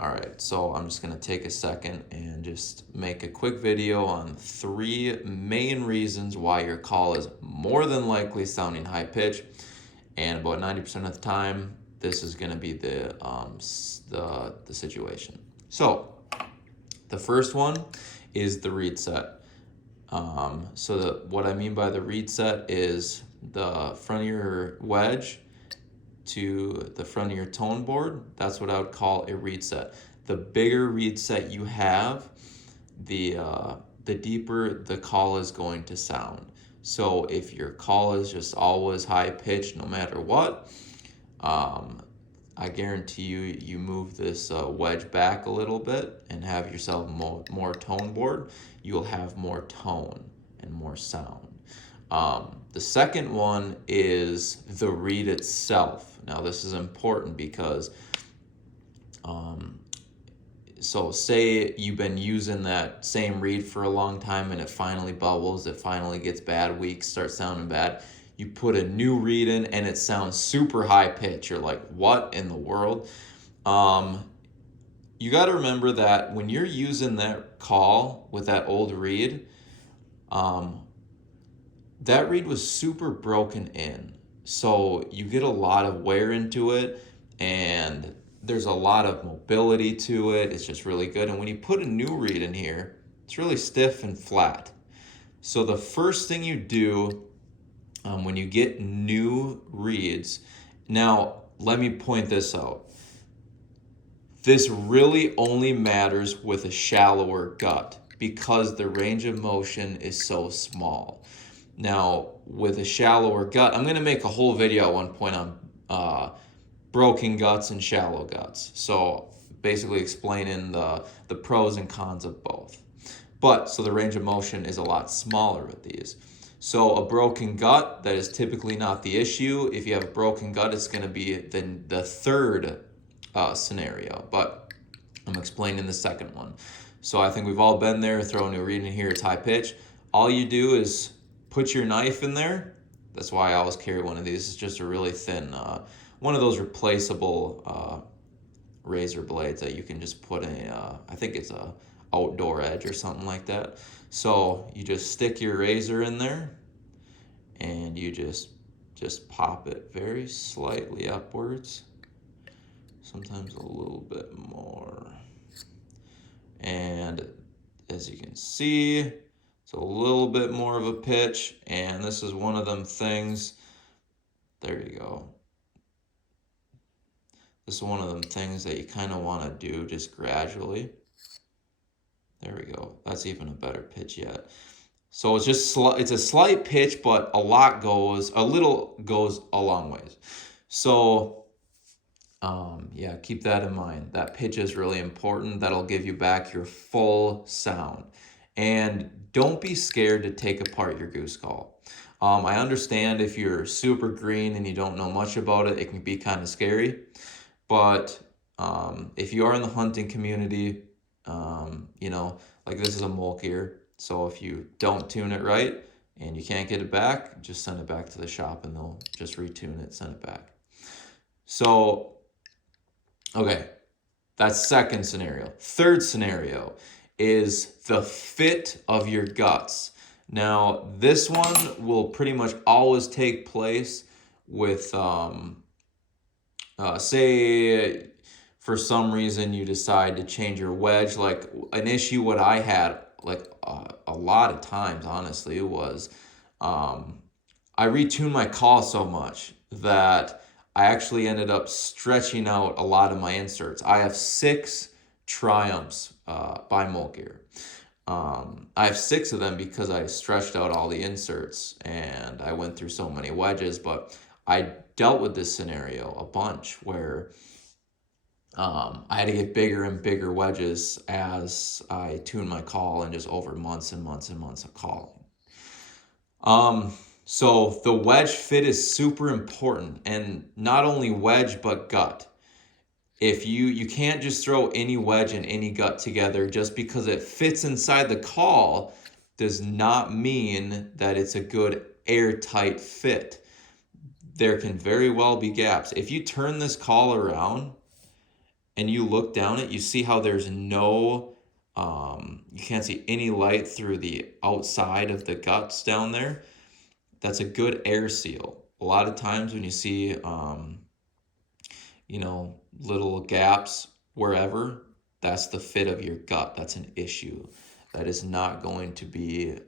All right, so I'm just gonna take a second and just make a quick video on 3 main reasons why your call is more than likely sounding high pitch, and about 90% of the time, this is gonna be the situation. So the first one is the reed set. What I mean by the reed set is the front of your wedge to the front of your tone board. That's what I would call a reed set. The bigger reed set you have, the deeper the call is going to sound. So if your call is just always high pitched no matter what, I guarantee you move this wedge back a little bit and have yourself more tone board, you'll have more tone and more sound. The second one is the reed itself. Now this is important because so say you've been using that same reed for a long time and it finally bubbles, it finally gets bad, weak, starts sounding bad. You put a new reed in and it sounds super high pitch. You're like, what in the world? You got to remember that when you're using that call with that old reed, that reed was super broken in. So you get a lot of wear into it and there's a lot of mobility to it. It's just really good. And when you put a new reed in here, it's really stiff and flat. So the first thing you do when you get new reeds, now let me point this out. This really only matters with a shallower gut because the range of motion is so small. Now, with a shallower gut, I'm going to make a whole video at one point on broken guts and shallow guts. So basically explaining the pros and cons of both. So the range of motion is a lot smaller with these. So a broken gut, that is typically not the issue. If you have a broken gut, it's going to be the third scenario. But I'm explaining the second one. So I think we've all been there, throw a new reed in here, it's high pitch. All you do is put your knife in there. That's why I always carry one of these. It's just a really thin, one of those replaceable razor blades that you can just put in, I think it's a outdoor edge or something like that. So you just stick your razor in there and you just pop it very slightly upwards, sometimes a little bit more. And as you can see, it's a little bit more of a pitch, and this is one of them things, there you go. This is one of them things that you kind of want to do just gradually. There we go. That's even a better pitch yet. So it's just it's a slight pitch, but a little goes a long ways. So yeah, keep that in mind. That pitch is really important. That'll give you back your full sound. And don't be scared to take apart your goose call. I understand if you're super green and you don't know much about it, it can be kind of scary. But if you are in the hunting community, like this is a mulk ear. So if you don't tune it right and you can't get it back, just send it back to the shop and they'll just retune it, send it back. So, okay, that's second scenario. Third scenario is the fit of your guts. Now, this one will pretty much always take place with, say, for some reason you decide to change your wedge. Like an issue what I had, like a lot of times, honestly, it was I retuned my call so much that I actually ended up stretching out a lot of my inserts. I have 6 Triumphs by Mulgear. I have 6 of them because I stretched out all the inserts and I went through so many wedges, but I dealt with this scenario a bunch where I had to get bigger and bigger wedges as I tuned my call and just over months and months and months of calling. So the wedge fit is super important, and not only wedge, but gut. If you can't just throw any wedge and any gut together just because it fits inside the call does not mean that it's a good airtight fit. There can very well be gaps. If you turn this call around and you look down it, you see how there's no, you can't see any light through the outside of the guts down there. That's a good air seal. A lot of times when you see, little gaps wherever, that's the fit of your gut. That's an issue. That is not going to be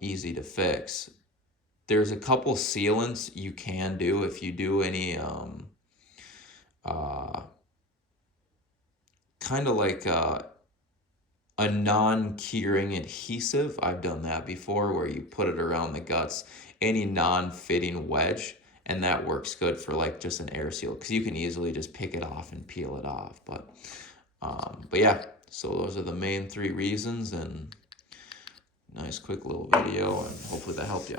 easy to fix. There's a couple sealants you can do if you do any uh, kind of like a non-curing adhesive. I've done that before where you put it around the guts, any non-fitting wedge, and that works good for like just an air seal because you can easily just pick it off and peel it off. But yeah, so those are the main 3 reasons, and nice quick little video, and hopefully that helped you.